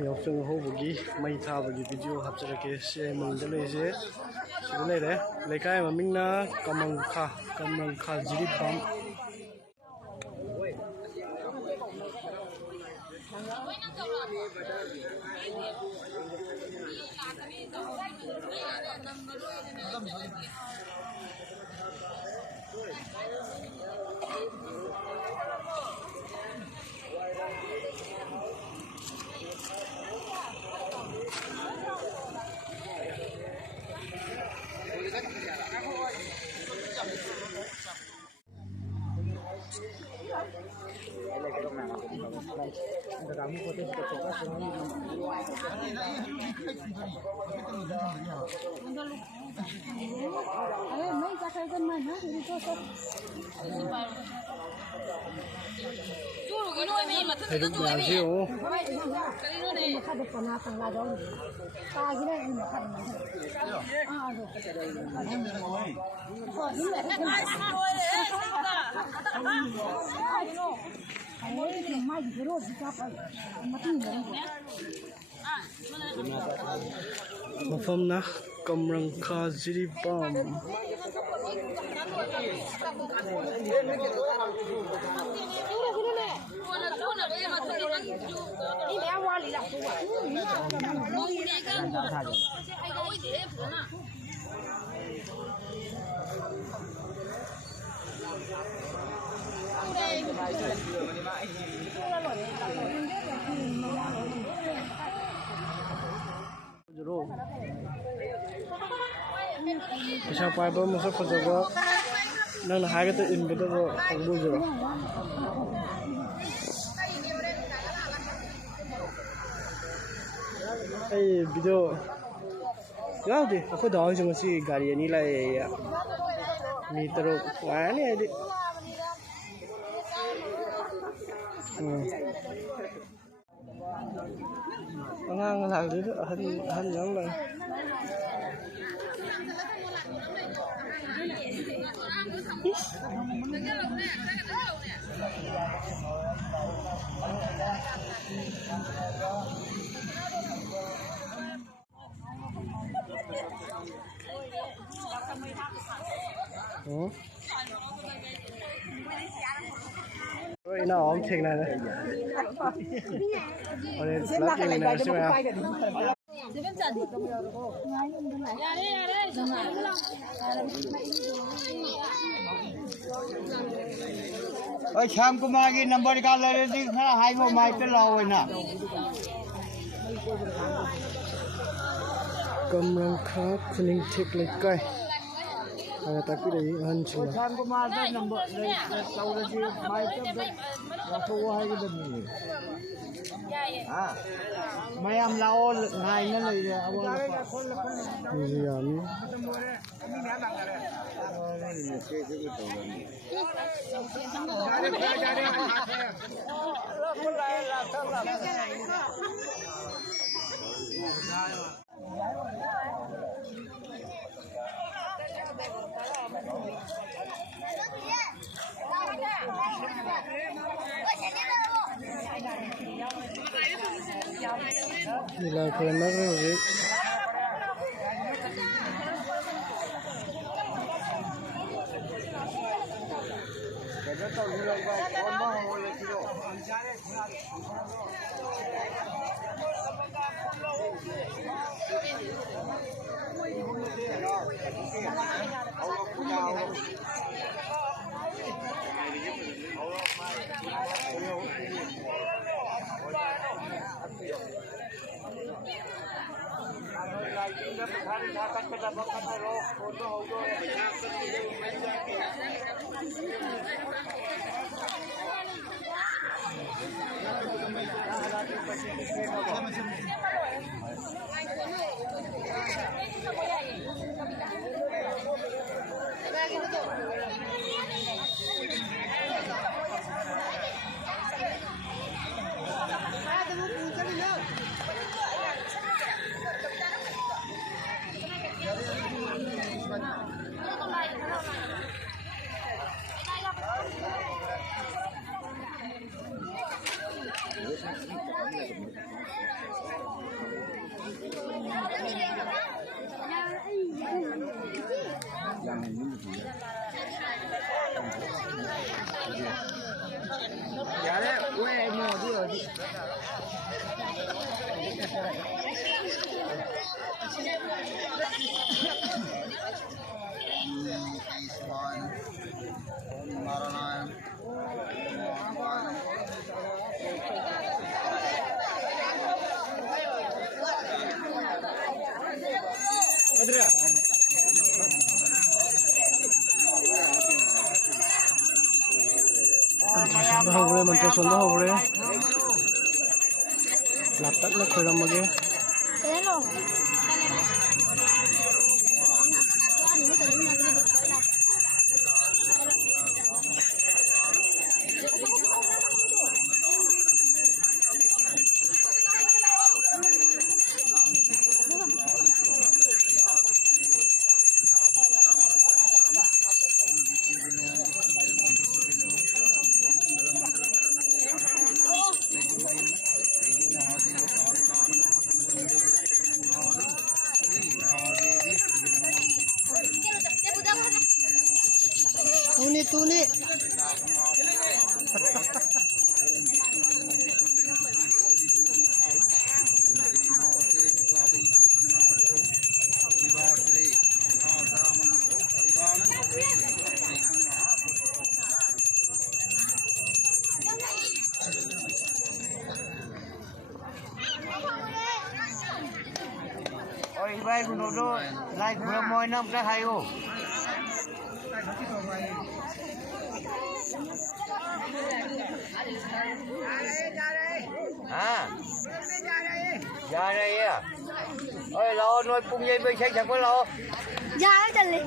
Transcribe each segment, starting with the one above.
yausung hobagi mai thabagi video hapjarake se mangda leje sile re lekai mamingna kamangkha jiri bam mafamna kamrangkha jiri bam Bisa paiba masa fajaba nang haga to inbeda bo agbujo ai video yaudi aku daw jeng si gari ani lai ya ni tero wani adi ngang lang dito han yang lang Ôi nó ổn chuyện này đấy. Ôi lớp chuyện này xem nào. Ôi Sham Kumar की number का ले रही खड़ा high वो mic पे लाओ ना Kamrangkha kuning thik lekai ada tapi dari hancur Sham Kumar का नंबर ले लाओ रही माइक पे रखो वो है किधर नहीं हाँ मैं हम लाओ नाई ना ले जाए अब ini kami nilai kelemar lagi Bye. Dạ đấy, quê em mua chứ rồi. Sonda hore mantra sonda hore laptop na khoiramage tuni Ôi bay của nó đôi lại vừa mỗi năm cái hay không à ra đây à ơi lo nuôi cung dây bên xe chẳng có lo ra đó chân liền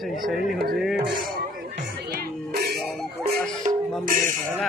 Isay hujik mamne sana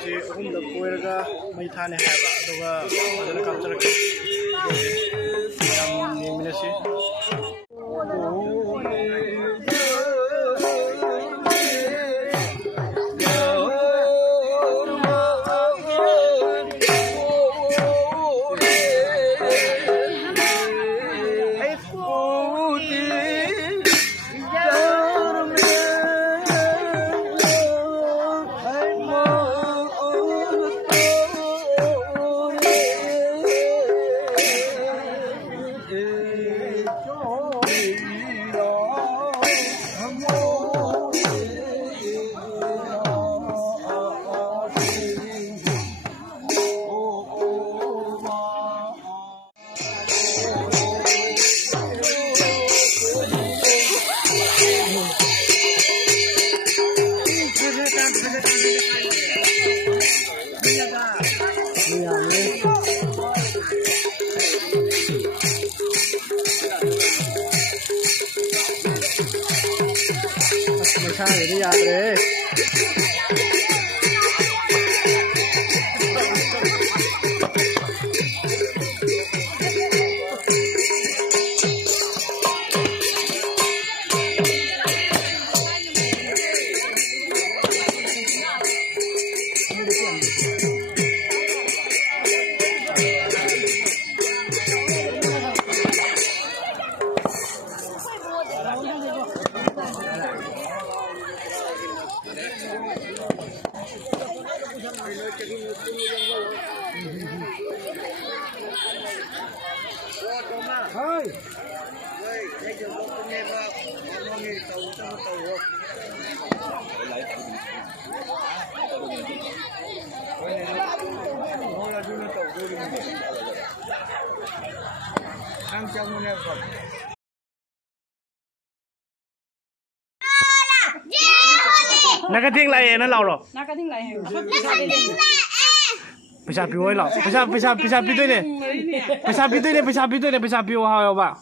ꯁꯤ ꯑꯍꯨꯝꯗ ꯀꯣꯏꯔꯒ ꯃꯩ ꯊꯥꯅꯤ ꯍꯥꯏꯕ ꯑꯗꯨꯒ ꯐꯖꯅ ꯀꯥꯞꯆꯔꯛꯀꯦ ꯌꯥꯝ ꯌꯦꯡꯃꯤꯟꯅꯁꯤ ꯃꯩꯁꯥꯒꯤꯗꯤ ꯌꯥꯗ꯭ꯔꯦ Nakating lại nó lào rồi. Nakating lại hả? Pesa piu ấy lào. Pesa piu tôi này. Pesa piu hao ba.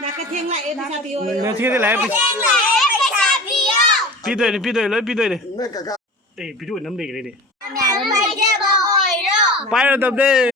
Nakating lại pesa piu. Nè thiên lại. Piu tôi lấy piu tôi này. Ê piu tôi nắm đi cái này. Bay rồi tập đi.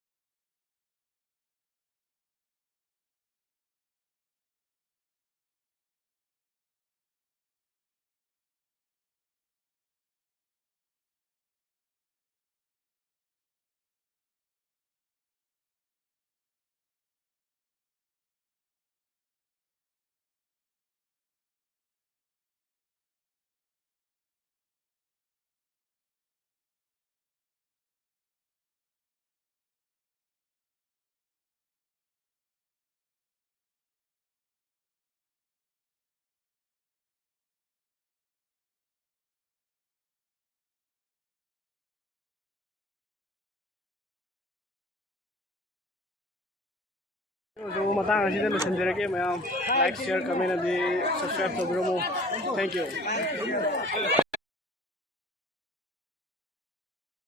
So matang asida loisinjirage mayam like share comment adi subscribe tobiramo. Thank you.